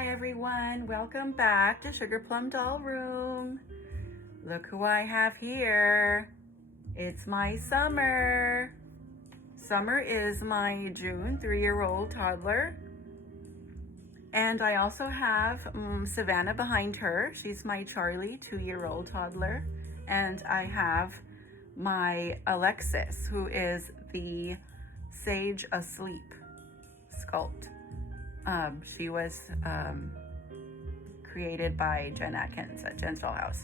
Hi everyone, welcome back to Sugar Plum Doll Room. Look who I have here. It's my Summer. Summer is my June 3-year-old toddler. And I also have Savannah behind her. She's my Charlie 2-year-old toddler. And I have my Alexis, who is the Sage Asleep sculpt. She was created by Jen Atkins at Jen's Dollhouse.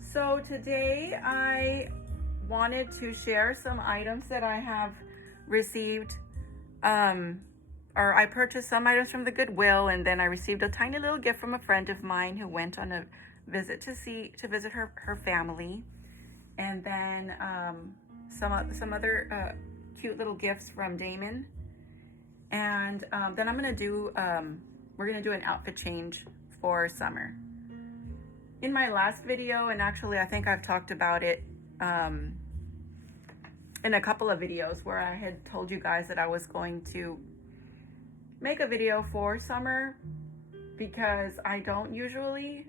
So today I wanted to share some items that I have received. I purchased some items from the Goodwill, and then I received a tiny little gift from a friend of mine who went on a visit to visit her family, and then some other cute little gifts from Damon. And then we're gonna do an outfit change for Summer. In my last video, and actually I think I've talked about it in a couple of videos where I had told you guys that I was going to make a video for Summer, because I don't usually,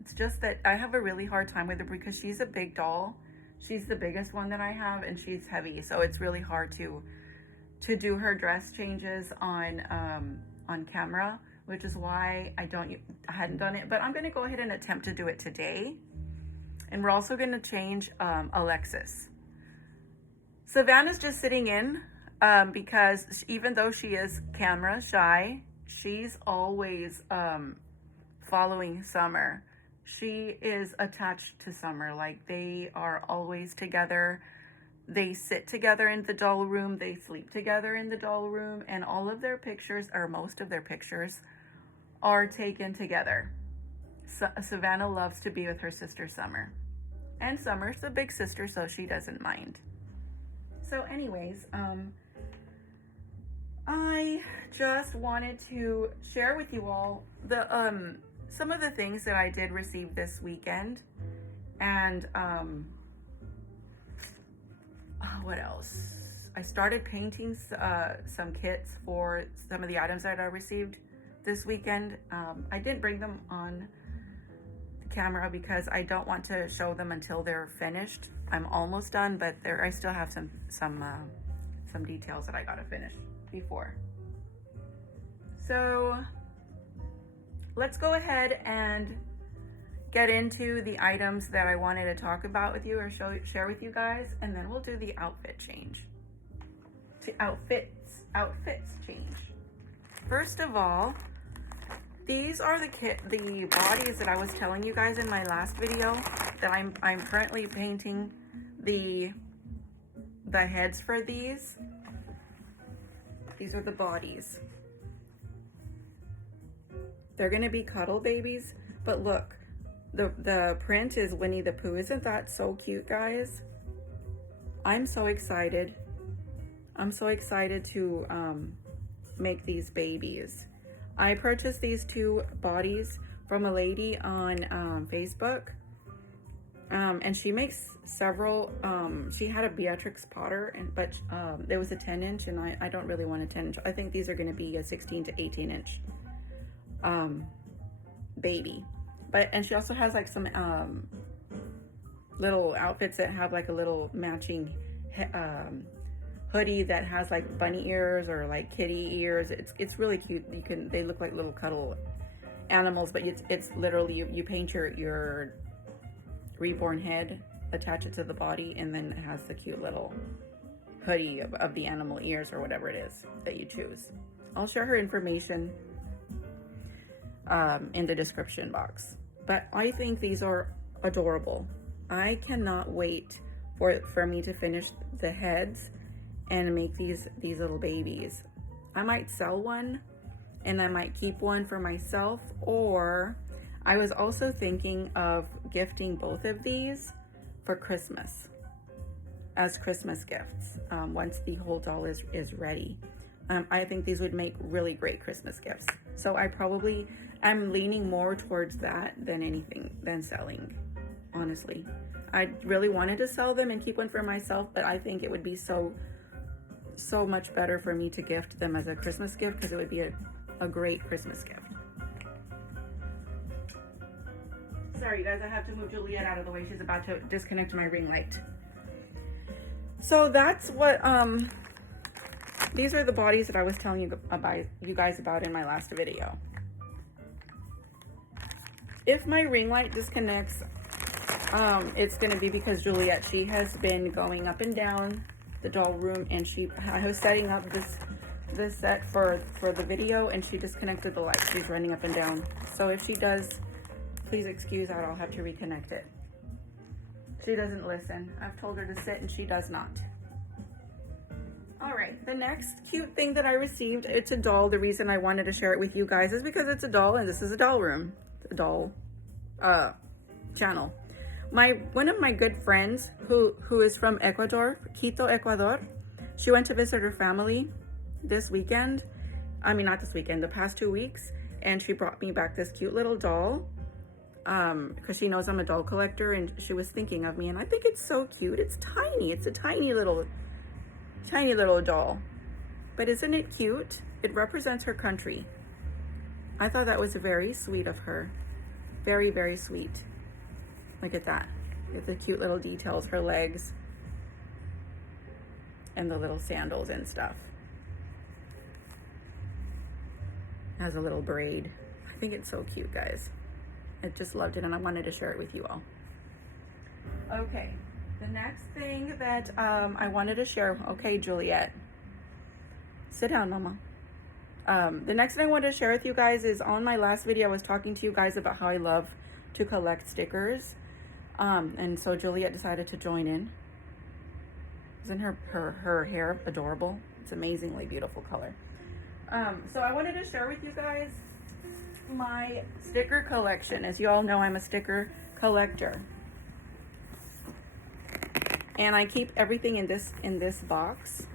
it's just that I have a really hard time with her because she's a big doll. She's the biggest one that I have, and she's heavy, so it's really hard to do her dress changes on camera, which is why I hadn't done it, but I'm gonna go ahead and attempt to do it today. And we're also gonna change Alexis. Savannah's just sitting in because even though she is camera shy, she's always following Summer. She is attached to Summer, like they are always together. They sit together in the doll room, they sleep together in the doll room, and all of their pictures, or most of their pictures, are taken together. Savannah loves to be with her sister Summer. And Summer's the big sister, so she doesn't mind. So anyways, I just wanted to share with you all some of the things that I did receive this weekend. And what else? I started painting some kits for some of the items that I received this weekend. I didn't bring them on the camera because I don't want to show them until they're finished. I'm almost done, but I still have some details that I gotta finish before. So let's go ahead and get into the items that I wanted to talk about with you or share with you guys, and then we'll do the outfit change. Outfits change. First of all, these are the bodies that I was telling you guys in my last video that I'm currently painting the heads for these. These are the bodies. They're gonna be cuddle babies, but look. The print is Winnie the Pooh. Isn't that so cute, guys? I'm so excited. I'm so excited to make these babies. I purchased these two bodies from a lady on Facebook. And she makes several, she had a Beatrix Potter, but there was a 10-inch, and I don't really want a 10-inch. I think these are gonna be a 16 to 18-inch baby. And she also has like some little outfits that have like a little matching hoodie that has like bunny ears or like kitty ears. It's really cute. They look like little cuddle animals, but it's literally you paint your reborn head, attach it to the body, and then it has the cute little hoodie of the animal ears or whatever it is that you choose. I'll share her information in the description box. But I think these are adorable. I cannot wait for me to finish the heads and make these little babies. I might sell one, and I might keep one for myself, or I was also thinking of gifting both of these for Christmas as Christmas gifts once the whole doll is ready. I think these would make really great Christmas gifts. So I'm leaning more towards that than selling, honestly. I really wanted to sell them and keep one for myself, but I think it would be so so much better for me to gift them as a Christmas gift, because it would be a great Christmas gift. Sorry, you guys, I have to move Juliet out of the way. She's about to disconnect my ring light. So that's what, these are the bodies that I was telling you guys about in my last video. If my ring light disconnects, it's going to be because Juliet, she has been going up and down the doll room, and I was setting up this set for the video, and she disconnected the light. She's running up and down. So if she does, please excuse that. I'll have to reconnect it. She doesn't listen. I've told her to sit and she does not. All right, the next cute thing that I received, it's a doll. The reason I wanted to share it with you guys is because it's a doll, and this is a doll room, a doll channel. One of my good friends who is from Ecuador, Quito, Ecuador, she went to visit her family this weekend. I mean, not this weekend, the past 2 weeks, and she brought me back this cute little doll. Because she knows I'm a doll collector, and she was thinking of me, and I think it's so cute. It's tiny. It's a tiny little doll. But isn't it cute? It represents her country. I thought that was very sweet of her. Very, very sweet. Look at that. It's the cute little details, her legs, and the little sandals and stuff. Has a little braid. I think it's so cute, guys. I just loved it, and I wanted to share it with you all. Okay, the next thing that I wanted to share. Okay, Juliet, sit down, mama. The next thing I wanted to share with you guys is, on my last video I was talking to you guys about how I love to collect stickers, and so Juliet decided to join in. Isn't her hair adorable? It's amazingly beautiful color. So I wanted to share with you guys my sticker collection. As you all know, I'm a sticker collector, and I keep everything in this box.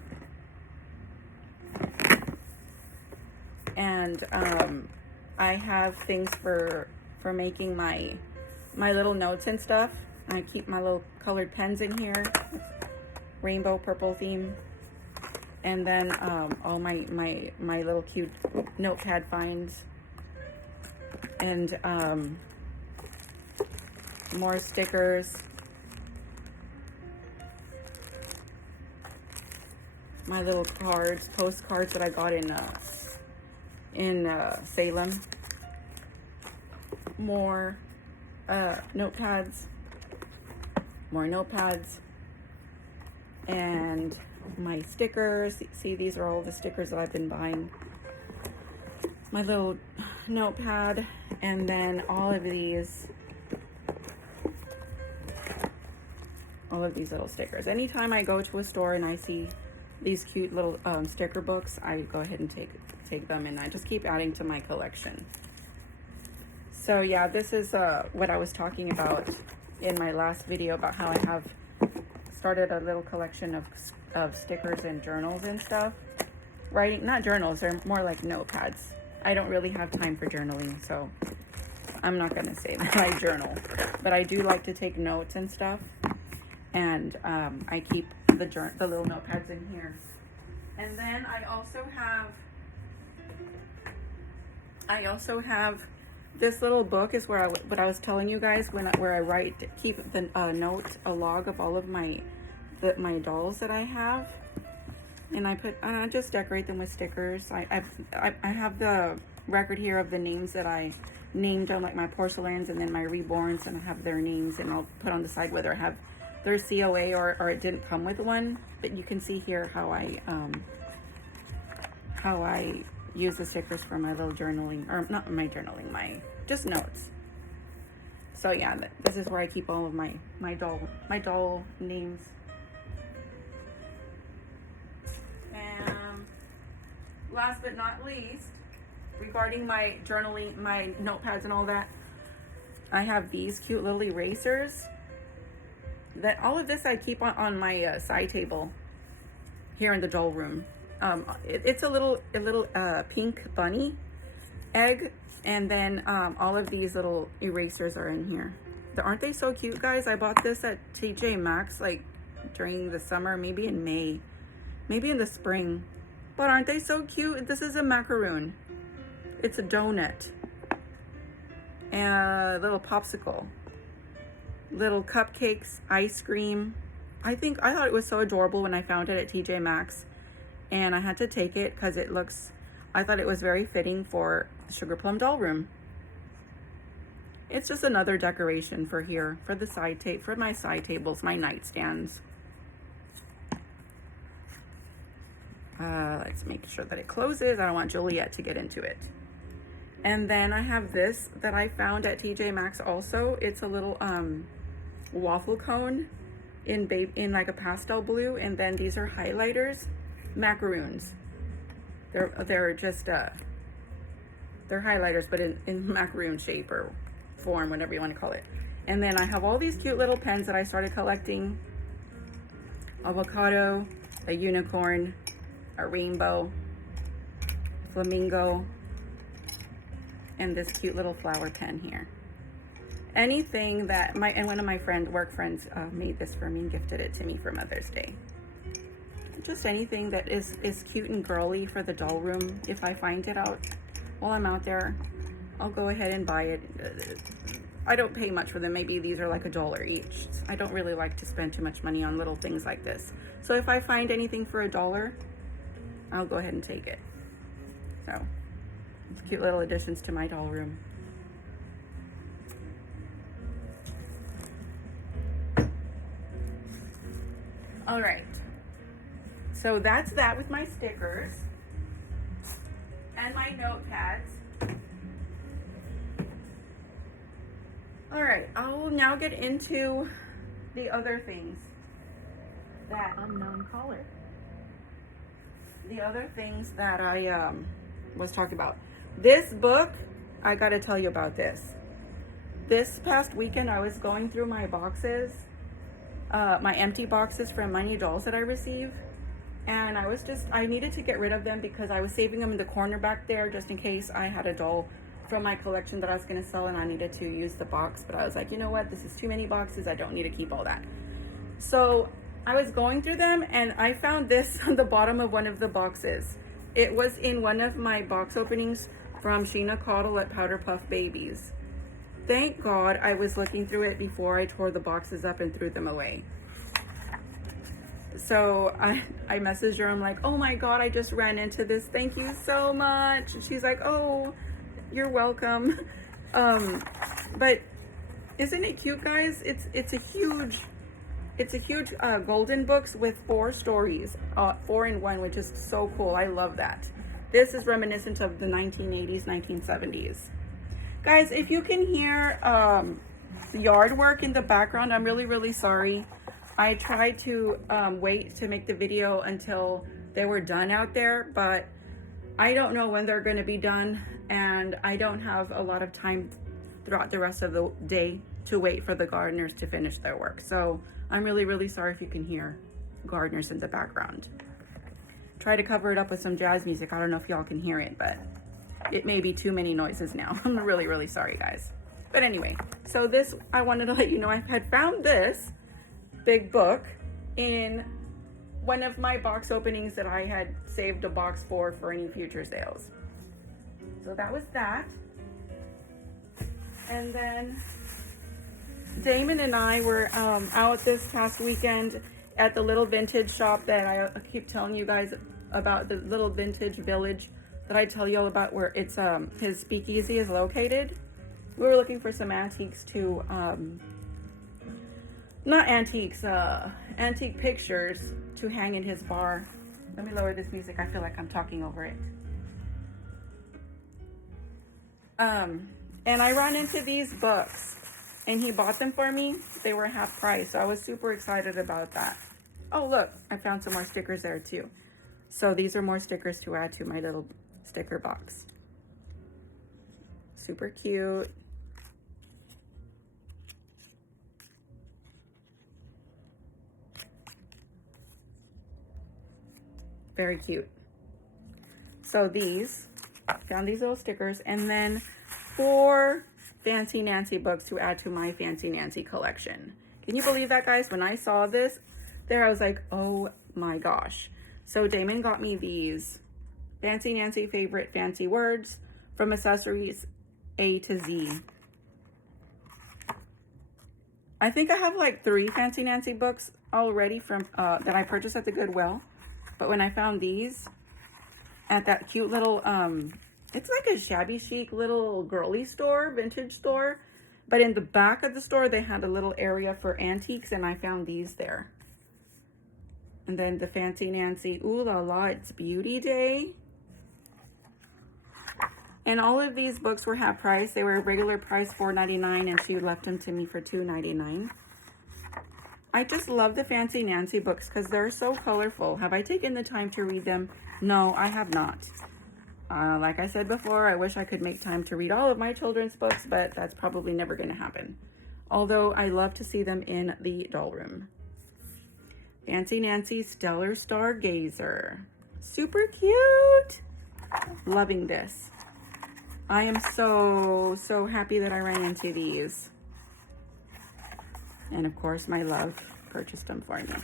And I have things for making my little notes and stuff. I keep my little colored pens in here, rainbow purple theme, and then all my little cute notepad finds. And more stickers. My little cards, postcards that I got in Salem. More notepads. More notepads. And my stickers. See, these are all the stickers that I've been buying. My little notepad, and then all of these little stickers. Anytime I go to a store and I see these cute little sticker books, I go ahead and take them, and I just keep adding to my collection. So yeah, this is what I was talking about in my last video, about how I have started a little collection of stickers and journals and stuff. Writing, not journals, they're more like notepads. I don't really have time for journaling, so I'm not going to say that I journal. But I do like to take notes and stuff. And I keep the little notepads in here. And then I also have this little book, is where what I was telling you guys, where I keep a log of all of my dolls that I have. And I just decorate them with stickers. I have the record here of the names that I named on, like, my porcelains and then my reborns, and I have their names, and I'll put on the side whether I have their COA or it didn't come with one. But you can see here how I use the stickers for my little journaling, or not my journaling, my just notes. So yeah, this is where I keep all of my doll names. Last but not least, regarding my journaling, my notepads and all that, I have these cute little erasers. All of this I keep on my side table here in the doll room. It's a little pink bunny egg, and then all of these little erasers are in here. Aren't they so cute, guys? I bought this at TJ Maxx like during the summer, maybe in May. maybe in the spring. But aren't they so cute? This is a macaroon. It's a donut. And a little popsicle. Little cupcakes, ice cream. I thought it was so adorable when I found it at TJ Maxx. And I had to take it because I thought it was very fitting for the Sugar Plum doll room. It's just another decoration for here, for the for my side tables, my nightstands. Let's make sure that it closes. I don't want Juliet to get into it. And then I have this that I found at TJ Maxx also. It's a little waffle cone in like a pastel blue, and then these are highlighters, macaroons. They're just they're highlighters, but in macaroon shape or form, whatever you want to call it. And then I have all these cute little pens that I started collecting. Avocado, a unicorn, a rainbow, flamingo, and this cute little flower pen here. Anything that one of my work friends made this for me and gifted it to me for Mother's Day. Just anything that is cute and girly for the doll room. If I find it out while I'm out there, I'll go ahead and buy it. I don't pay much for them. Maybe these are like $1 each. I don't really like to spend too much money on little things like this. So if I find anything for $1, I'll go ahead and take it. So, it's cute little additions to my doll room. All right. So that's that with my stickers and my notepads. All right, I'll now get into the other things that unknown caller. The other things that I was talking about. This book, I gotta tell you about this. This past weekend, I was going through my boxes, my empty boxes from my new dolls that I received. And I needed to get rid of them because I was saving them in the corner back there just in case I had a doll from my collection that I was going to sell and I needed to use the box. But I was like, you know what? This is too many boxes. I don't need to keep all that. So I was going through them and I found this on the bottom of one of the boxes. It was in one of my box openings from Sheena Caudle at Powder Puff Babies. Thank God I was looking through it before I tore the boxes up and threw them away. So I messaged her. I'm like, oh my God, I just ran into this. Thank you so much. And she's like, oh, you're welcome. But isn't it cute, guys? It's a huge golden books with 4 stories, 4 in 1, which is so cool. I love that. This is reminiscent of the 1980s, 1970s. Guys, if you can hear yard work in the background, I'm really, really sorry. I tried to wait to make the video until they were done out there, but I don't know when they're going to be done, and I don't have a lot of time throughout the rest of the day to wait for the gardeners to finish their work. So I'm really, really sorry if you can hear gardeners in the background. Try to cover it up with some jazz music. I don't know if y'all can hear it, but it may be too many noises now. I'm really, really sorry, guys. But anyway, so this, I wanted to let you know I had found this big book in one of my box openings that I had saved a box for any future sales. So that was that. And then Damon and I were out this past weekend at the little vintage shop that I keep telling you guys about, the little vintage village that I tell you all about, where it's his speakeasy is located. We were looking for some antiques to not antiques, antique pictures to hang in his bar. Let me lower this music. I feel like I'm talking over it. And I ran into these books and he bought them for me. They were half price. So I was super excited about that. Oh, look, I found some more stickers there too. So these are more stickers to add to my little sticker box. Super cute. Very cute. So found these little stickers, and then 4 Fancy Nancy books to add to my Fancy Nancy collection. Can you believe that, guys? When I saw this there, I was like, oh my gosh. So Damon got me these Fancy Nancy favorite fancy words from Accessories A to Z. I think I have like 3 Fancy Nancy books already from that I purchased at the Goodwill. But when I found these at that cute little, it's like a shabby chic little girly store, vintage store. But in the back of the store, they had a little area for antiques, and I found these there. And then the Fancy Nancy, ooh la la, it's beauty day. And all of these books were half price. They were regular price $4.99, and she left them to me for $2.99. I just love the Fancy Nancy books because they're so colorful. Have I taken the time to read them? No, I have not. Like I said before, I wish I could make time to read all of my children's books, but that's probably never going to happen. Although I love to see them in the doll room. Fancy Nancy Stellar Stargazer. Super cute. Loving this. I am so happy that I ran into these. And of course, my love purchased them for me.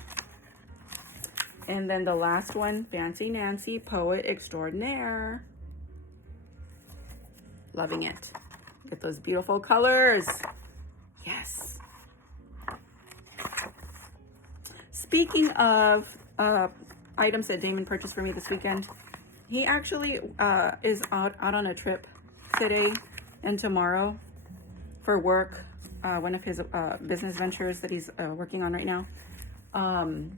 And then the last one, Fancy Nancy Poet Extraordinaire. Loving it. Get those beautiful colors. Yes. Speaking of items that Damon purchased for me this weekend, he actually is out on a trip today and tomorrow for work, one of his business ventures that he's working on right now. And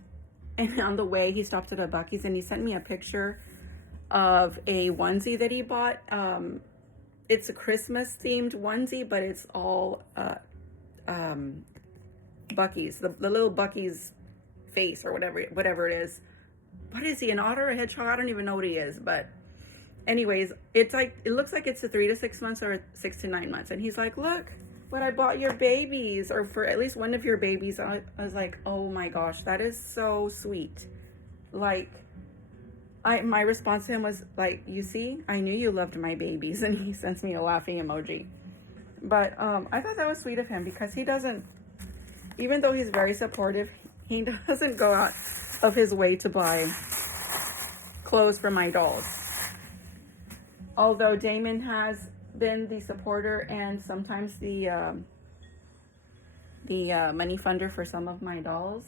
on the way, he stopped at a Buc-ee's and he sent me a picture of a onesie that he bought. It's a Christmas themed onesie, but it's all Buc-ee's, the little Buc-ee's face or whatever it is. What is he, an otter, a hedgehog? I don't even know what he is, but anyways, it's like, it looks like it's a 3 to 6 months or 6 to 9 months. And he's like, look what I bought your babies, or for at least one of your babies. I was like, oh my gosh, that is so sweet. Like, my response to him was like, you see, I knew you loved my babies. And he sends me a laughing emoji. But I thought that was sweet of him because he doesn't, even though he's very supportive, he doesn't go out of his way to buy clothes for my dolls. Although Damon has been the supporter and sometimes the money funder for some of my dolls.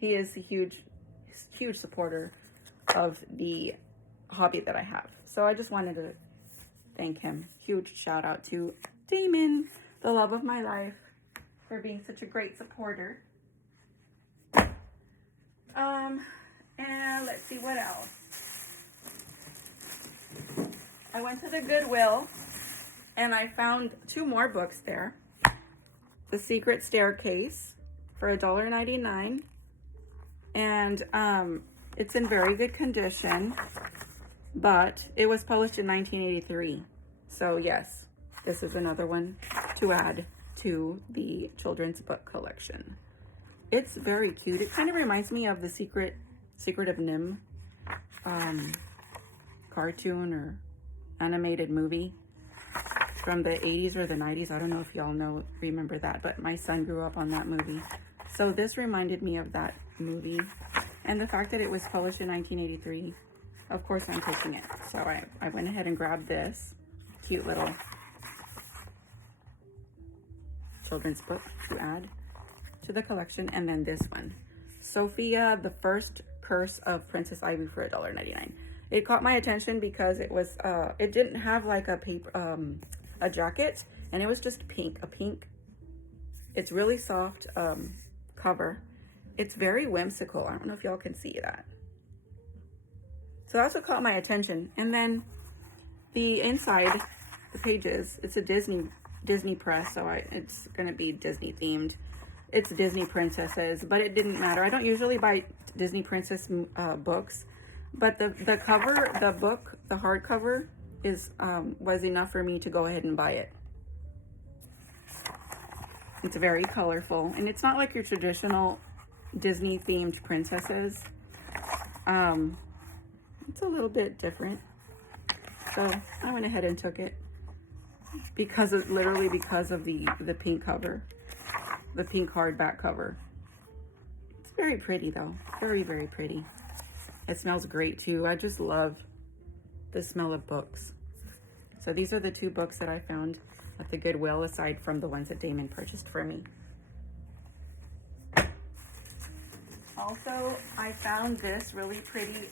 He is a huge supporter of the hobby that I have. So I just wanted to thank him. Huge shout out to Damon, the love of my life, for being such a great supporter. And let's see what else. I went to the Goodwill and I found 2 more books there. The Secret Staircase for $1.99. And it's in very good condition, but it was published in 1983. So yes, this is another one to add to the children's book collection. It's very cute. It kind of reminds me of the Secret of NIMH cartoon or animated movie from the 80s or the 90s. I don't know if y'all remember that, but my son grew up on that movie. So this reminded me of that movie. And the fact that it was published in 1983, of course I'm taking it. So I went ahead and grabbed this cute little children's book to add to the collection. And then this one, Sophia, the First Curse of Princess Ivy, for $1.99. It caught my attention because it was it didn't have like a paper a jacket, and it was just pink, it's really soft cover. It's very whimsical. I don't know if y'all can see that. So that's what caught my attention. And then the inside, the pages, it's a Disney press, so it's gonna be Disney themed. It's Disney princesses, but it didn't matter. I don't usually buy Disney princess books, but the cover, the book, the hardcover was enough for me to go ahead and buy it. It's very colorful, and it's not like your traditional Disney themed princesses. It's a little bit different, so I went ahead and took it literally because of the pink cover, the pink hardback cover. Very pretty though. Very, very pretty. It smells great too. I just love the smell of books. So these are the 2 books that I found at the Goodwill, aside from the ones that Damon purchased for me. Also, I found this really pretty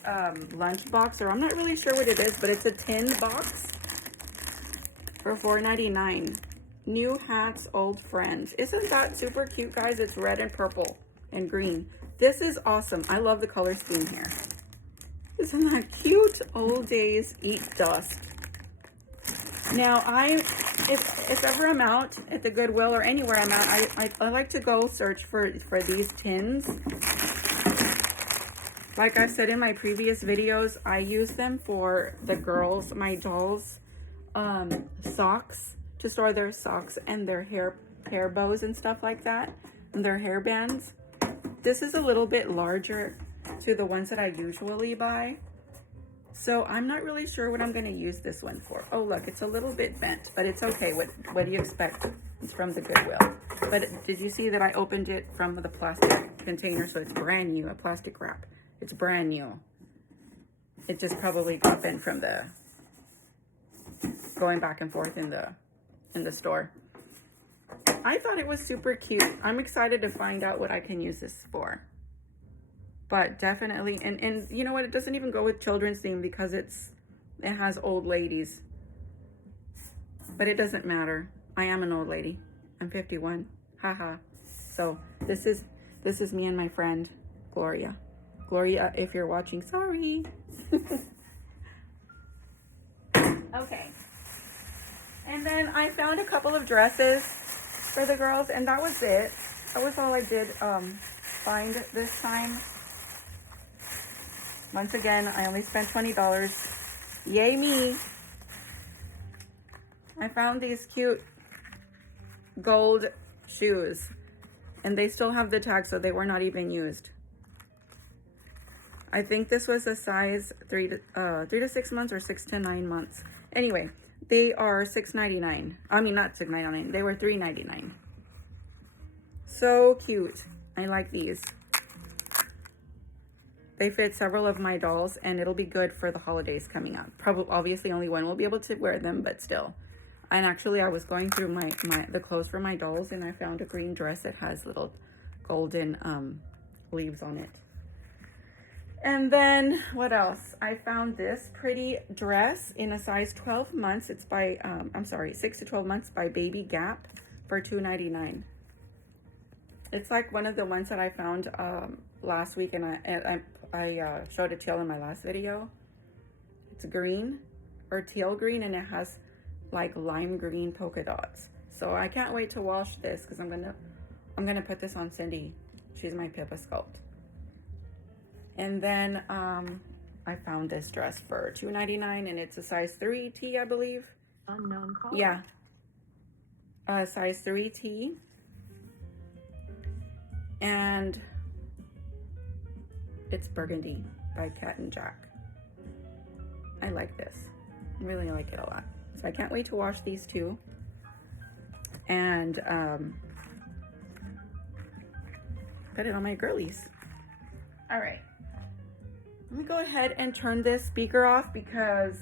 lunch box, or I'm not really sure what it is, but it's a tin box for $4.99. New hats, old friends. Isn't that super cute, guys? It's red and purple and green. This is awesome. I love the color scheme here. Isn't that cute? Old days, eat dust. Now, if ever I'm out at the Goodwill or anywhere I'm at, I like to go search for these tins. Like I've said in my previous videos, I use them for the girls, my dolls, socks, to store their socks and their hair bows and stuff like that, and their hair bands. This is a little bit larger to the ones that I usually buy. So I'm not really sure what I'm going to use this one for. Oh, look, it's a little bit bent, but it's okay. What do you expect? It's from the Goodwill. But did you see that I opened it from the plastic container? So it's brand new, a plastic wrap. It's brand new. It just probably got bent from the going back and forth in the store. I thought it was super cute. I'm excited to find out what I can use this for. But definitely, and you know what? It doesn't even go with children's theme because it has old ladies. But it doesn't matter. I am an old lady. I'm 51. Haha. So this is me and my friend Gloria. Gloria, if you're watching, sorry. Okay. And then I found a couple of dresses for the girls, and that was it. That was all I did find this time. Once again, I only spent $20. Yay me. I found these cute gold shoes, and they still have the tag, so they were not even used. I think this was a size 3 to 6 months or 6 to 9 months. Anyway, they are $6.99. I mean, not $6.99. They were $3.99. So cute. I like these. They fit several of my dolls, and it'll be good for the holidays coming up. Probably, obviously, only one will be able to wear them, but still. And actually, I was going through the clothes for my dolls, and I found a green dress that has little golden leaves on it. And then, what else? I found this pretty dress in a size 12 months. It's by, 6 to 12 months by Baby Gap for $2.99. It's like one of the ones that I found last week, and I showed it to you in my last video. It's green or teal green, and it has like lime green polka dots. So I can't wait to wash this because I'm gonna put this on Cindy. She's my Pippa Sculpt. And then I found this dress for $2.99, and it's a size 3T, I believe. Unknown caller. Yeah. Size 3T. And it's burgundy by Cat and Jack. I like this. I really like it a lot. So I can't wait to wash these two. And put it on my girlies. All right. Let me go ahead and turn this speaker off because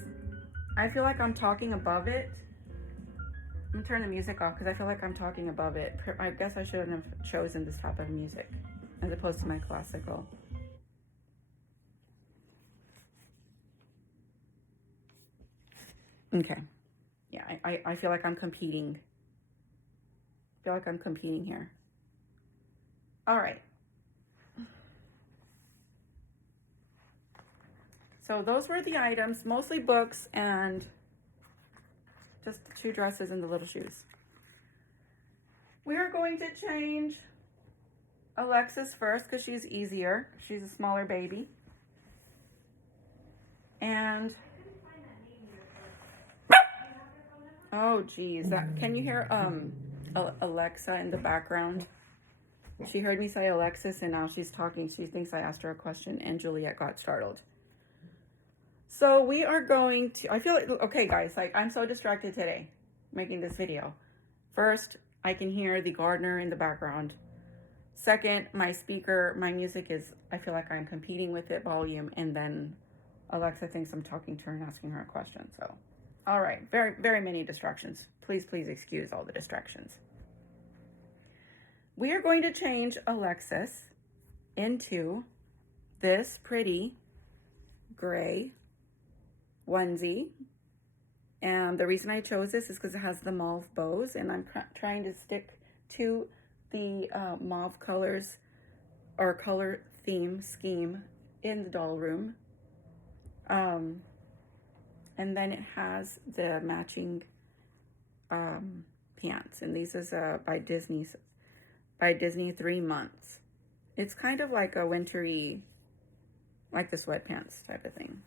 I feel like I'm talking above it. I'm gonna turn the music off because I feel like I'm talking above it. I guess I shouldn't have chosen this type of music as opposed to my classical. Okay. Yeah, I feel like I'm competing. I feel like I'm competing here. All right. So those were the items, mostly books and just the 2 dresses and the little shoes. We are going to change Alexis first because she's easier. She's a smaller baby. And oh geez, can you hear Alexa in the background? She heard me say Alexis, and now she's talking. She thinks I asked her a question, and Juliet got startled. So we are going to, I feel like, okay guys, like I'm so distracted today making this video. First, I can hear the gardener in the background. Second, my speaker, my music is, I feel like I'm competing with it volume, and then Alexa thinks I'm talking to her and asking her a question. So, all right, very, very many distractions. Please, please excuse all the distractions. We are going to change Alexis into this pretty gray onesie. And the reason I chose this is because it has the mauve bows, and I'm trying to stick to the mauve colors or color theme scheme in the doll room. And then it has the matching pants, and these is by Disney 3 months. It's kind of like a wintry, like the sweatpants type of thing.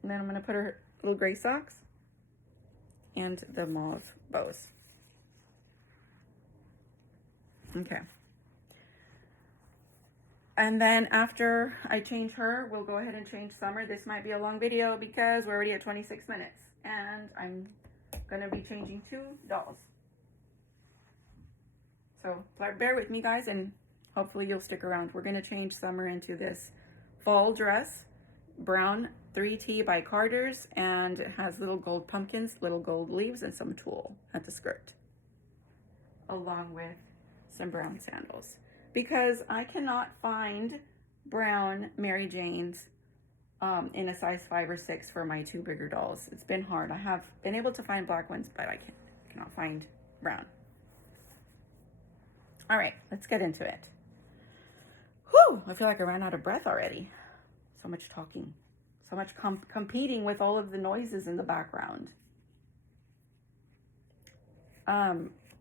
And then I'm going to put her little gray socks and the mauve bows. Okay. And then after I change her, we'll go ahead and change Summer. This might be a long video because we're already at 26 minutes. And I'm going to be changing 2 dolls. So bear with me, guys, and hopefully you'll stick around. We're going to change Summer into this fall dress, brown 3T by Carter's, and it has little gold pumpkins, little gold leaves, and some tulle at the skirt, along with some brown sandals. Because I cannot find brown Mary Janes in a size 5 or 6 for my 2 bigger dolls. It's been hard. I have been able to find black ones, but I cannot find brown. All right, let's get into it. Whew, I feel like I ran out of breath already. So much talking, so much competing with all of the noises in the background.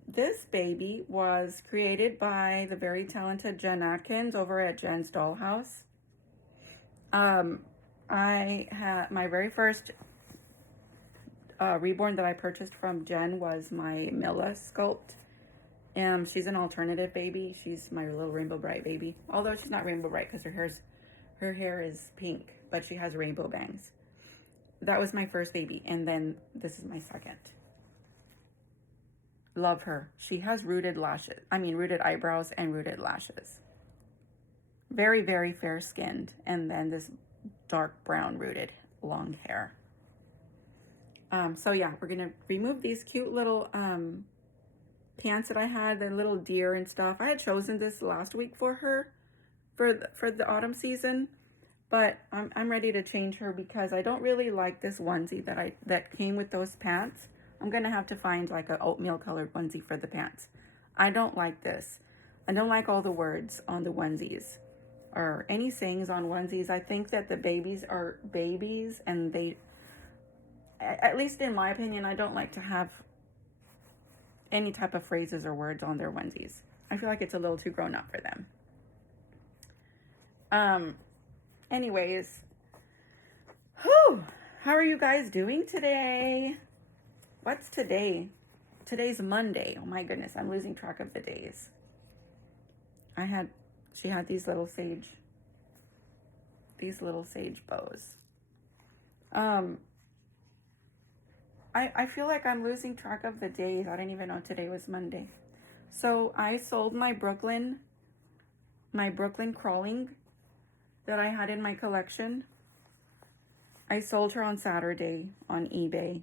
This baby was created by the very talented Jen Atkins over at Jen's Dollhouse. I had my very first reborn that I purchased from Jen was my Milla sculpt. She's an alternative baby. She's my little Rainbow Bright baby. Although she's not Rainbow Bright because her hair is pink, but she has rainbow bangs. That was my first baby, and then this is my second. Love her. She has rooted eyebrows and rooted lashes. Very, very fair skinned, and then this dark brown rooted long hair. So yeah, we're gonna remove these cute little pants that I had, the little deer and stuff. I had chosen this last week for her for the autumn season, but I'm ready to change her because I don't really like this onesie that came with those pants. I'm gonna have to find like an oatmeal colored onesie for the pants. I don't like this. I don't like all the words on the onesies or any sayings on onesies. I think that the babies are babies, and they, at least in my opinion, I don't like to have any type of phrases or words on their onesies. I feel like it's a little too grown up for them. Anyways, whew, how are you guys doing today? What's today? Today's Monday. Oh my goodness, I'm losing track of the days. She had these little sage bows. I feel like I'm losing track of the days. I didn't even know today was Monday. So I sold my Brooklyn crawling that I had in my collection. I sold her on Saturday on eBay.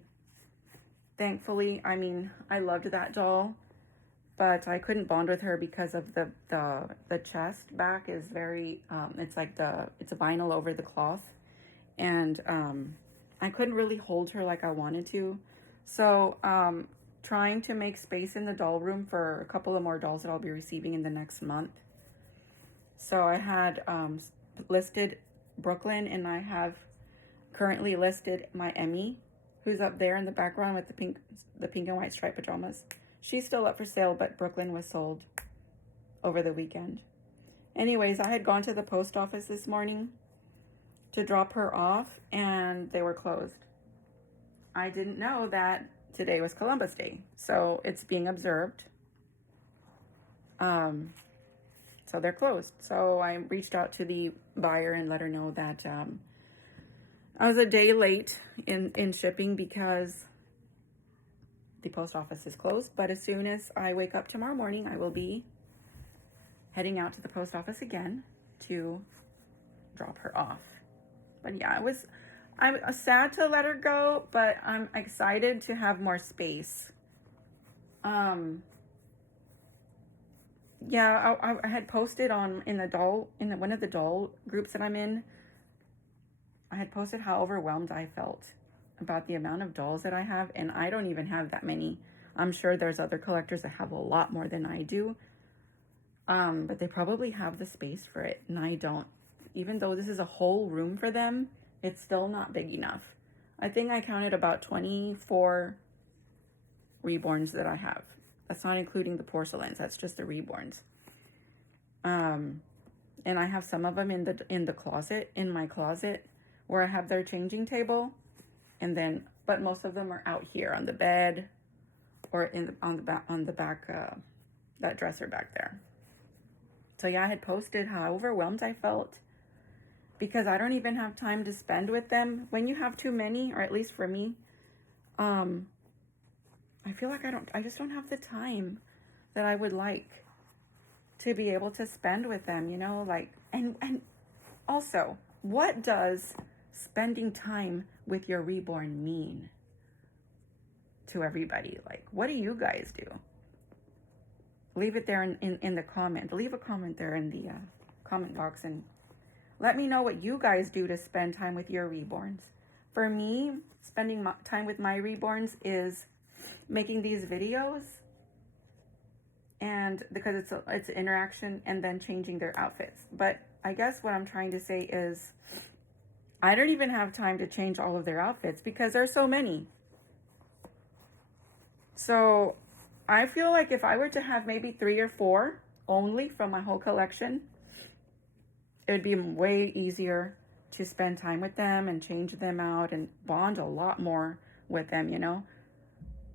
Thankfully, I loved that doll, but I couldn't bond with her because of the chest back is very, it's a vinyl over the cloth. And I couldn't really hold her like I wanted to. So trying to make space in the doll room for a couple of more dolls that I'll be receiving in the next month. So I had listed Brooklyn, and I have currently listed my Emmy, who's up there in the background with the pink and white striped pajamas. She's still up for sale, but Brooklyn was sold over the weekend. Anyways, I had gone to the post office this morning to drop her off, and they were closed. I didn't know that today was Columbus Day, so it's being observed. So they're closed. So I reached out to the buyer and let her know that I was a day late in shipping because the post office is closed. But as soon as I wake up tomorrow morning, I will be heading out to the post office again to drop her off. But yeah, I'm sad to let her go, but I'm excited to have more space. Yeah, I had posted in one of the doll groups that I'm in. I had posted how overwhelmed I felt about the amount of dolls that I have, and I don't even have that many. I'm sure there's other collectors that have a lot more than I do. But they probably have the space for it, and I don't. Even though this is a whole room for them, it's still not big enough. I think I counted about 24 reborns that I have. That's not including the porcelains. That's just the reborns. And I have some of them in the closet, in my closet, where I have their changing table, and then, but most of them are out here on the bed, or on the back that dresser back there. So yeah, I had posted how overwhelmed I felt because I don't even have time to spend with them. When you have too many, or at least for me, I feel like I just don't have the time that I would like to be able to spend with them, you know, like, and also, what does spending time with your reborn mean to everybody? Like, what do you guys do? Leave it there in the comment. Leave a comment there in the comment box and let me know what you guys do to spend time with your reborns. For me, spending time with my reborns is making these videos, and because it's interaction, and then changing their outfits. But I guess what I'm trying to say is I don't even have time to change all of their outfits because there's so many. So I feel like if I were to have maybe 3 or 4 only from my whole collection, it would be way easier to spend time with them and change them out and bond a lot more with them, you know.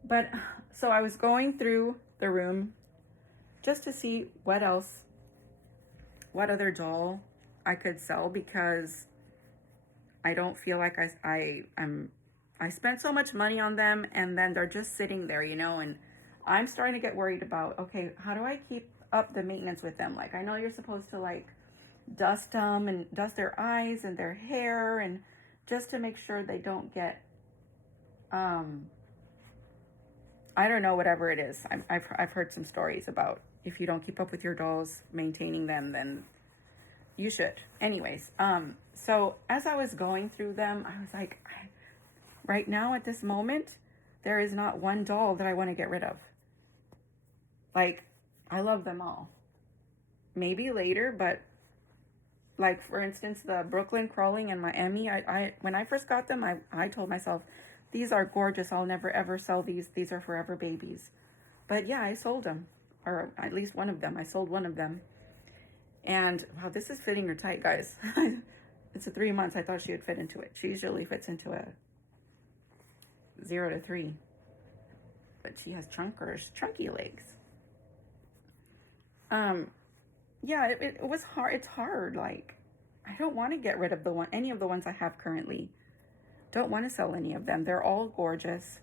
But so I was going through the room just to see what other doll I could sell, because I don't feel like I spent so much money on them and then they're just sitting there, you know, and I'm starting to get worried about, okay, how do I keep up the maintenance with them? Like, I know you're supposed to like dust them and dust their eyes and their hair, and just to make sure they don't get I don't know, whatever it is. I've heard some stories about if you don't keep up with your dolls, maintaining them, then you should. Anyways, so as I was going through them, I was like, right now at this moment, there is not one doll that I want to get rid of. Like, I love them all. Maybe later, but like, for instance, the Brooklyn Crawling and my Emmy, I when I first got them, I told myself, these are gorgeous. I'll never ever sell these. These are forever babies. But yeah, I sold them, or at least one of them. I sold one of them. And wow, this is fitting her tight, guys. It's a 3 months. I thought she would fit into it. She usually fits into a 0 to 3. But she has chunky legs. Yeah, it was hard. It's hard. Like, I don't want to get rid of any of the ones I have currently. Don't want to sell any of them. They're all gorgeous.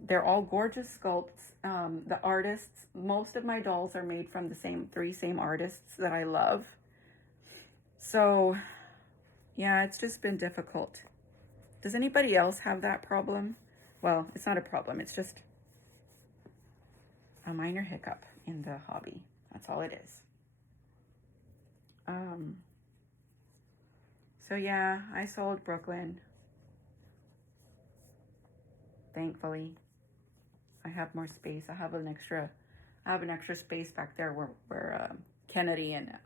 They're all gorgeous sculpts. The artists, most of my dolls are made from the three same artists that I love. So, yeah, it's just been difficult. Does anybody else have that problem? Well, it's not a problem. It's just a minor hiccup in the hobby. That's all it is. So yeah, I sold Brooklyn. Thankfully, I have more space. I have an extra space back there where Kennedy and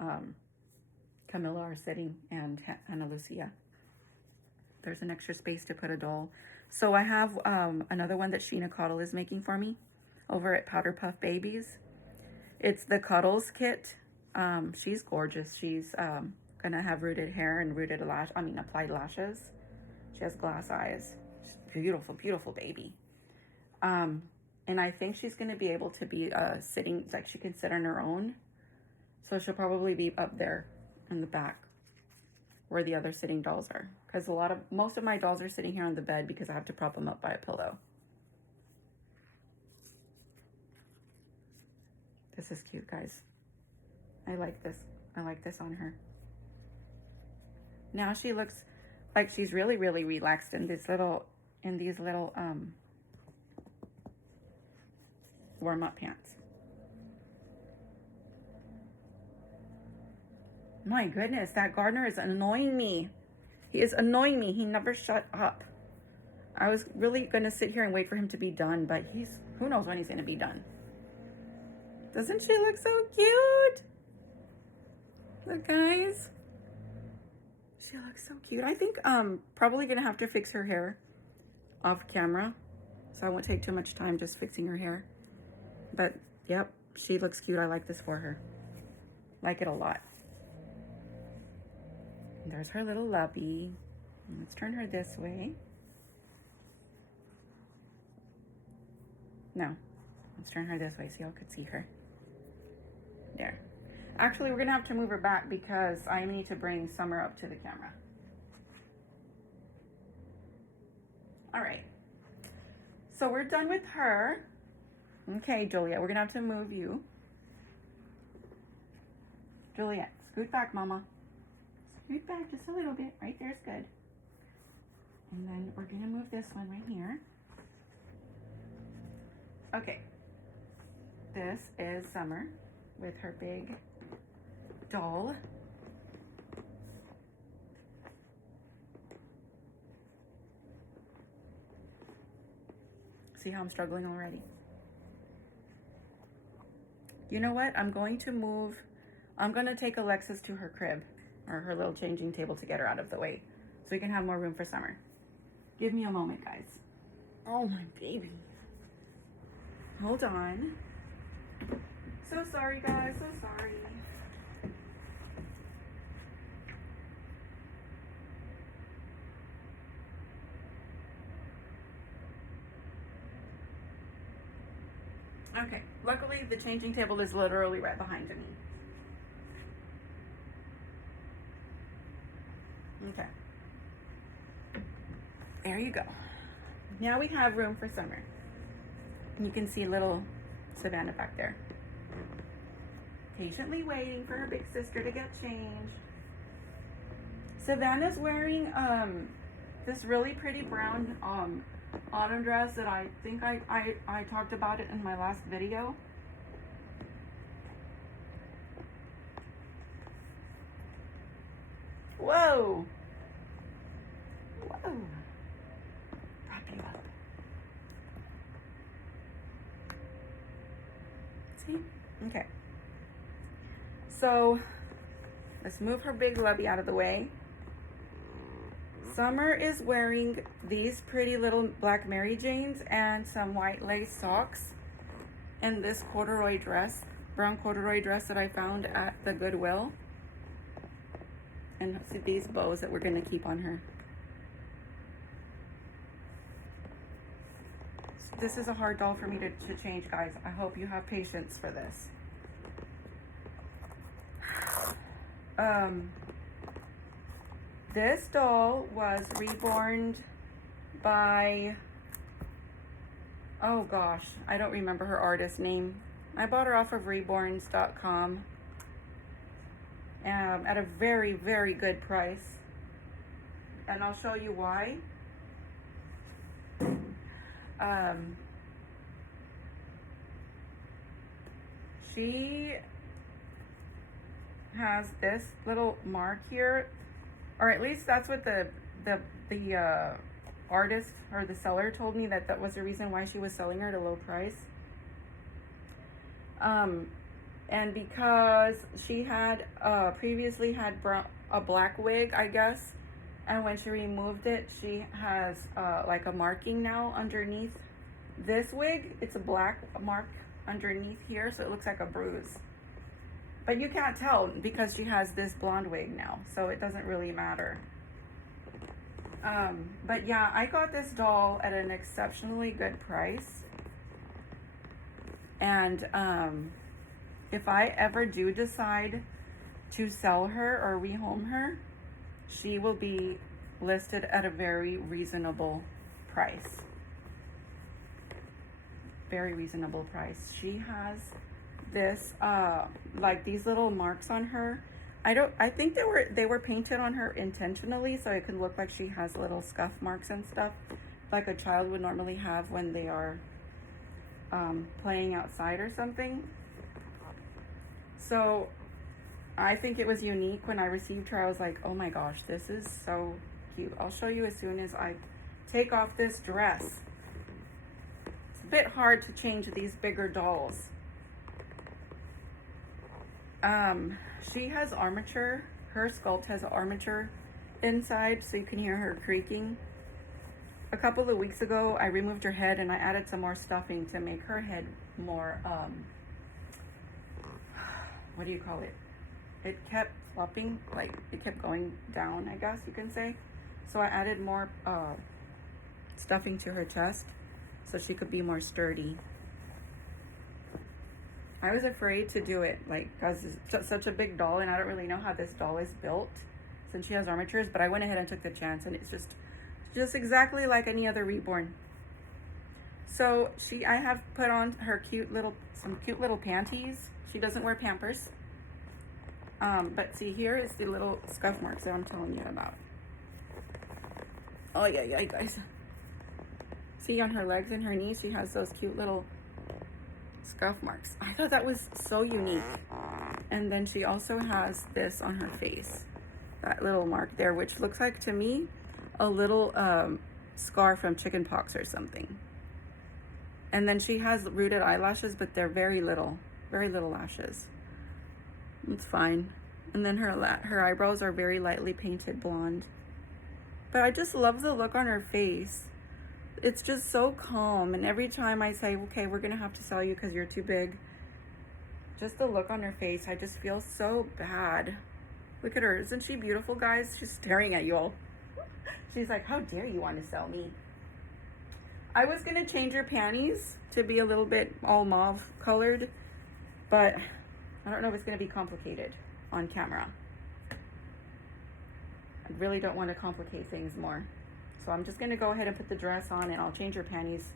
Camilla are sitting, and Ana Lucia. There's an extra space to put a doll. So I have another one that Sheena Caudle is making for me over at Powder Puff Babies. It's the Cuddles kit. She's gorgeous. She's gonna have rooted hair and applied lashes. She has glass eyes. She's beautiful, beautiful baby. And I think she's gonna be able to be sitting, like she can sit on her own. So she'll probably be up there in the back where the other sitting dolls are. Because most of my dolls are sitting here on the bed because I have to prop them up by a pillow. This is cute, guys. I like this. I like this on her. Now she looks like she's really, really relaxed in these little warm-up pants. My goodness, that gardener is annoying me. He is annoying me. He never shut up. I was really going to sit here and wait for him to be done, but who knows when he's going to be done. Doesn't she look so cute? Look, guys. She looks so cute. I think probably going to have to fix her hair off camera, so I won't take too much time just fixing her hair. But, yep, she looks cute. I like this for her. Like it a lot. And there's her little lubby. Let's turn her this way. No, let's turn her this way so y'all could see her. There. Actually, we're gonna have to move her back because I need to bring Summer up to the camera. All right. So we're done with her. Okay, Juliet, we're gonna have to move you. Juliet, scoot back, Mama. Scoot back just a little bit. Right there's good. And then we're gonna move this one right here. Okay. This is Summer with her big doll. See how I'm struggling already? You know what? I'm going to take Alexis to her crib or her little changing table to get her out of the way so we can have more room for Summer. Give me a moment, guys. Oh, my baby. Hold on. So sorry, guys. So sorry. Okay. Luckily, the changing table is literally right behind me. Okay. There you go. Now we have room for Summer. You can see little Savannah back there. Patiently waiting for her big sister to get changed. Savannah's wearing this really pretty brown autumn dress that I think I talked about it in my last video. Whoa! Whoa! Prop you up. See? Okay. So, let's move her big lubby out of the way. Summer is wearing these pretty little black Mary Janes and some white lace socks and this corduroy dress, brown corduroy dress that I found at the Goodwill. And see these bows that we're going to keep on her. This is a hard doll for me to change, guys. I hope you have patience for this. This doll was reborn by, oh gosh, I don't remember her artist name. I bought her off of reborns.com at a very, very good price. And I'll show you why. She has this little mark here, or at least that's what the artist or the seller told me, that was the reason why she was selling her at a low price. And because she had previously had a black wig, I guess, and when she removed it, she has like a marking now underneath this wig. It's a black mark underneath here, so it looks like a bruise. But you can't tell because she has this blonde wig now, so it doesn't really matter. But yeah, I got this doll at an exceptionally good price. And if I ever do decide to sell her or rehome her, she will be listed at a very reasonable price. Very reasonable price. She has this, like these little marks on her. I think they were painted on her intentionally so it could look like she has little scuff marks and stuff like a child would normally have when they are playing outside or something. So I think it was unique. When I received her, I was like, oh my gosh, this is so cute. I'll show you as soon as I take off this dress. It's a bit hard to change these bigger dolls. She has armature. Her sculpt has armature inside, so you can hear her creaking. A couple of weeks ago, I removed her head and I added some more stuffing to make her head more, what do you call it? It kept flopping, like it kept going down, I guess you can say. So I added more stuffing to her chest so she could be more sturdy. I was afraid to do it, like, because it's such a big doll, and I don't really know how this doll is built since she has armatures, but I went ahead and took the chance, and it's just exactly like any other reborn. So I have put on her some cute little panties. She doesn't wear Pampers. But see, here is the little scuff marks that I'm telling you about. Oh yeah, guys. See, on her legs and her knees, she has those cute little scuff marks. I thought that was so unique. And then she also has this on her face, that little mark there, which looks like to me a little scar from chicken pox or something. And then she has rooted eyelashes, but they're very little lashes. It's fine. And then her eyebrows are very lightly painted blonde. But I just love the look on her face. It's just so calm, and every time I say, okay, we're gonna have to sell you because you're too big, just the look on her face, I just feel so bad. Look at her. Isn't she beautiful, guys? She's staring at you all. She's like, how dare you want to sell me? I was gonna change her panties to be a little bit all mauve colored, but I don't know if it's gonna be complicated on camera. I really don't want to complicate things more. So I'm just going to go ahead and put the dress on, and I'll change her panties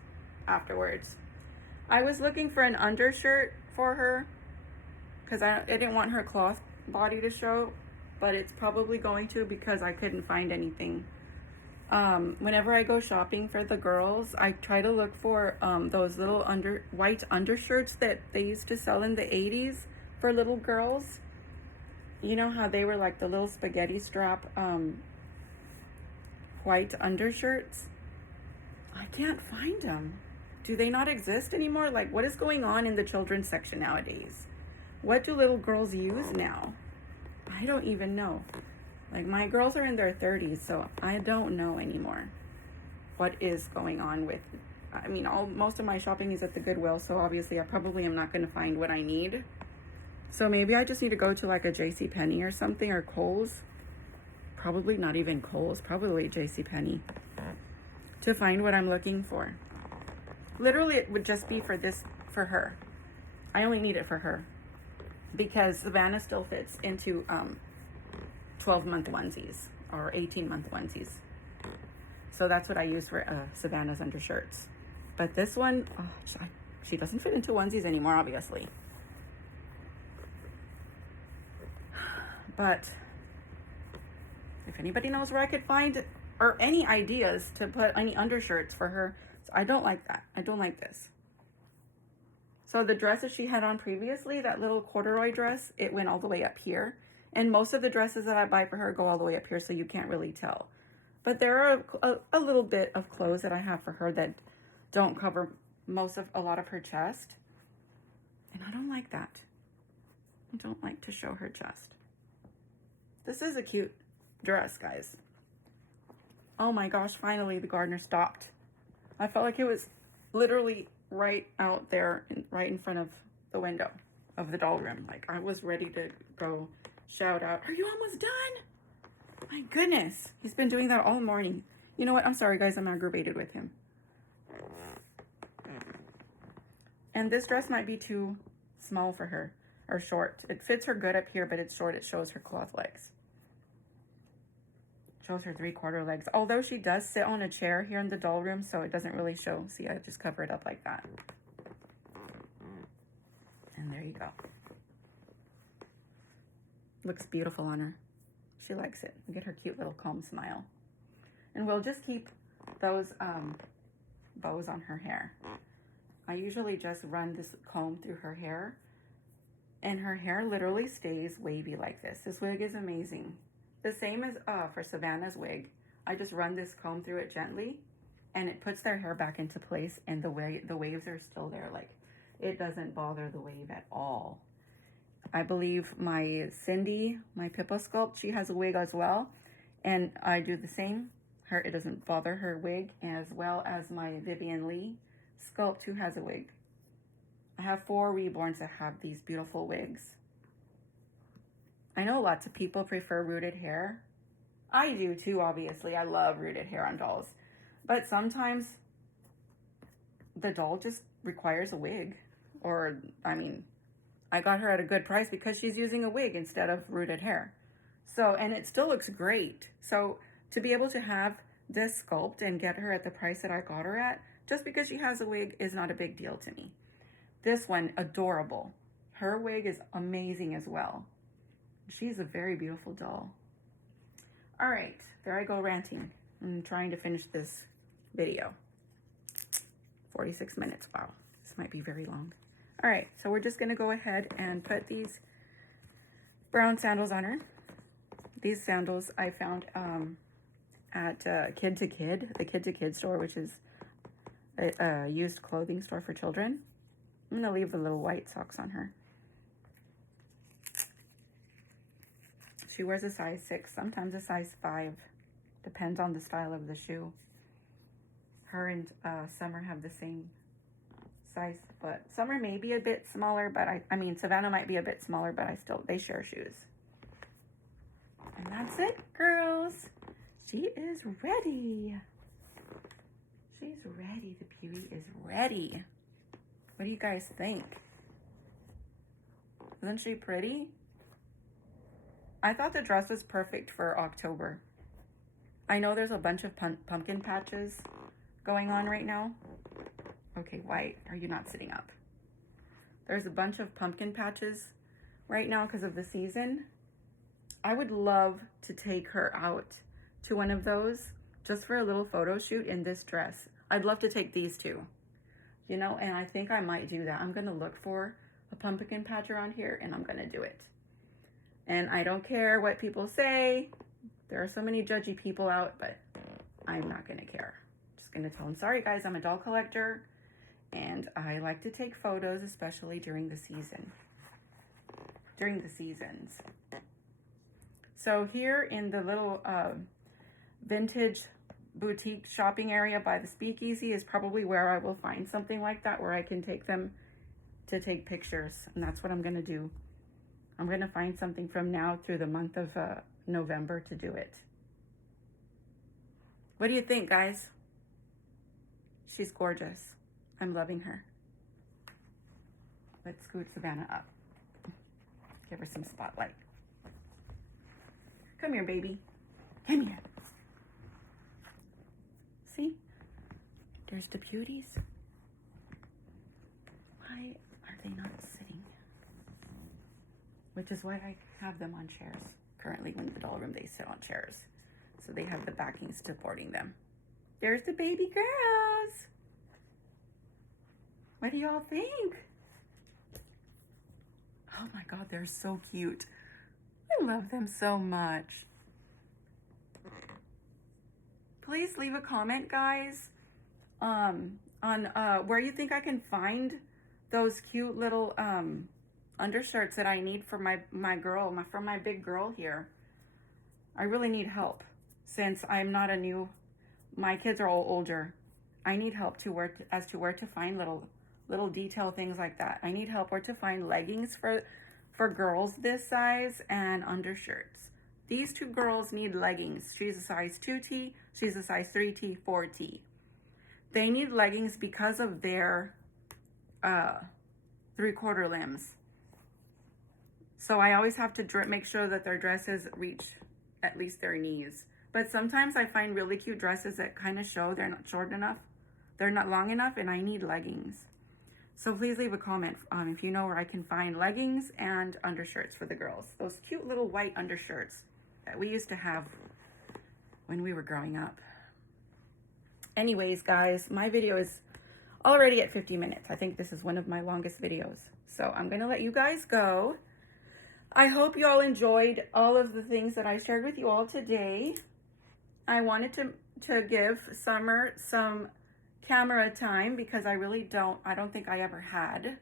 afterwards. I was looking for an undershirt for her because I didn't want her cloth body to show, but it's probably going to because I couldn't find anything. Whenever I go shopping for the girls, I try to look for those little white undershirts that they used to sell in the 80s for little girls. You know how they were like the little spaghetti strap white undershirts? I can't find them. Do they not exist anymore? Like, what is going on in the children's section nowadays? What do little girls use now? I don't even know. Like, my girls are in their 30s, so I don't know anymore what is going on with, I mean, most of my shopping is at the Goodwill, so obviously I probably am not going to find what I need. So maybe I just need to go to like a JCPenney or something, or Kohl's. Probably not even Kohl's, probably JCPenney, to find what I'm looking for. Literally, it would just be for her. I only need it for her because Savannah still fits into 12-month onesies or 18-month onesies. So that's what I use for Savannah's undershirts. But this one, she doesn't fit into onesies anymore, obviously. But if anybody knows where I could find or any ideas to put any undershirts for her, so I don't like that. I don't like this. So the dresses she had on previously, that little corduroy dress, it went all the way up here. And most of the dresses that I buy for her go all the way up here, so you can't really tell. But there are a little bit of clothes that I have for her that don't cover a lot of her chest. And I don't like that. I don't like to show her chest. This is a cute dress, guys. Oh my gosh, finally the gardener stopped. I felt like it was literally right out there, right in front of the window of the doll room. Like, I was ready to go shout out, are you almost done? My goodness, he's been doing that all morning. You know what? I'm sorry, guys. I'm aggravated with him. And this dress might be too small for her, or short. It fits her good up here, but it's short. It shows her cloth legs. Shows her 3/4 legs. Although she does sit on a chair here in the doll room, so it doesn't really show. See, I just cover it up like that. And there you you go. Looks beautiful on her. She likes it. Look at her cute little calm smile. And we'll just keep those bows on her hair. I usually just run this comb through her hair, and her hair literally stays wavy like this. This wig is amazing. The same as for Savannah's wig. I just run this comb through it gently, and it puts their hair back into place, and the waves are still there. Like, it doesn't bother the wave at all. I believe my Cindy, my Pippa Sculpt, she has a wig as well, and I do the same. It doesn't bother her wig, as well as my Vivian Lee Sculpt, who has a wig. I have 4 reborns that have these beautiful wigs. I know lots of people prefer rooted hair. I do too, obviously. I love rooted hair on dolls. But sometimes the doll just requires a wig. Or, I mean, I got her at a good price because she's using a wig instead of rooted hair. So, and it still looks great. So, to be able to have this sculpt and get her at the price that I got her at, just because she has a wig, is not a big deal to me. This one, adorable. Her wig is amazing as well. She's a very beautiful doll. All right, there I go ranting. I'm trying to finish this video. 46 minutes, wow. This might be very long. All right, so we're just gonna go ahead and put these brown sandals on her. These sandals I found at Kid to Kid, the Kid to Kid store, which is a used clothing store for children. I'm gonna leave the little white socks on her. She wears a size 6, sometimes a size 5. Depends on the style of the shoe. Her and Summer have the same size foot. Summer may be a bit smaller, but I mean, Savannah might be a bit smaller, but they share shoes. And that's it, girls. She is ready. She's ready. The beauty is ready. What do you guys think? Isn't she pretty? I thought the dress was perfect for October. I know there's a bunch of pumpkin patches going on right now. Okay, why are you not sitting up? There's a bunch of pumpkin patches right now because of the season. I would love to take her out to one of those just for a little photo shoot in this dress. I'd love to take these two, you know, and I think I might do that. I'm going to look for a pumpkin patch around here and I'm going to do it. And I don't care what people say. There are so many judgy people out, but I'm not going to care. Just going to tell them, sorry guys, I'm a doll collector and I like to take photos, especially during the season. During the seasons. So here in the little vintage boutique shopping area by the Speakeasy is probably where I will find something like that where I can take them to take pictures. And that's what I'm going to do. I'm going to find something from now through the month of November to do it. What do you think, guys? She's gorgeous. I'm loving her. Let's scoot Savannah up. Give her some spotlight. Come here, baby. Come here. See? There's the beauties. Why are they not sitting? Which is why I have them on chairs. Currently, when the doll room, they sit on chairs. So they have the backing supporting them. There's the baby girls. What do y'all think? Oh my God, they're so cute. I love them so much. Please leave a comment, guys, on where you think I can find those cute little undershirts that I need for for my big girl here. I really need help since I'm not my kids are all older. I need help as to where to find little detail things like that. I need help where to find leggings for girls this size and undershirts. These two girls need leggings. She's a size 2T, she's a size 3T, 4T. They need leggings because of their 3/4 limbs. So I always have to make sure that their dresses reach at least their knees. But sometimes I find really cute dresses that kind of show they're not short enough. They're not long enough and I need leggings. So please leave a comment if you know where I can find leggings and undershirts for the girls. Those cute little white undershirts that we used to have when we were growing up. Anyways, guys, my video is already at 50 minutes. I think this is one of my longest videos. So I'm going to let you guys go. I hope you all enjoyed all of the things that I shared with you all today. I wanted to give Summer some camera time because I don't think I ever had.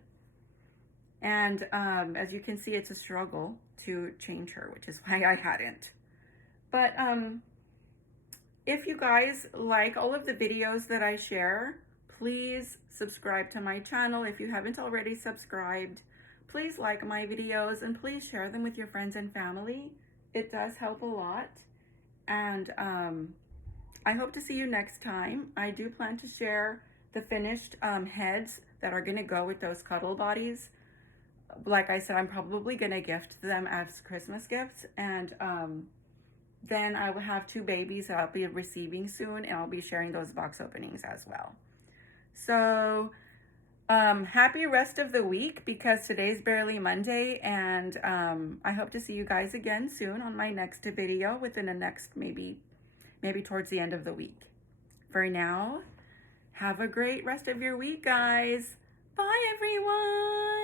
And as you can see, it's a struggle to change her, which is why I hadn't. But if you guys like all of the videos that I share, please subscribe to my channel. If you haven't already subscribed, please like my videos and please share them with your friends and family. It does help a lot. And I hope to see you next time. I do plan to share the finished heads that are gonna go with those cuddle bodies. Like I said, I'm probably gonna gift them as Christmas gifts. And then I will have 2 babies that I'll be receiving soon, and I'll be sharing those box openings as well. So happy rest of the week, because today's barely Monday, and I hope to see you guys again soon on my next video within the next maybe towards the end of the week. For now, have a great rest of your week, guys. Bye, everyone.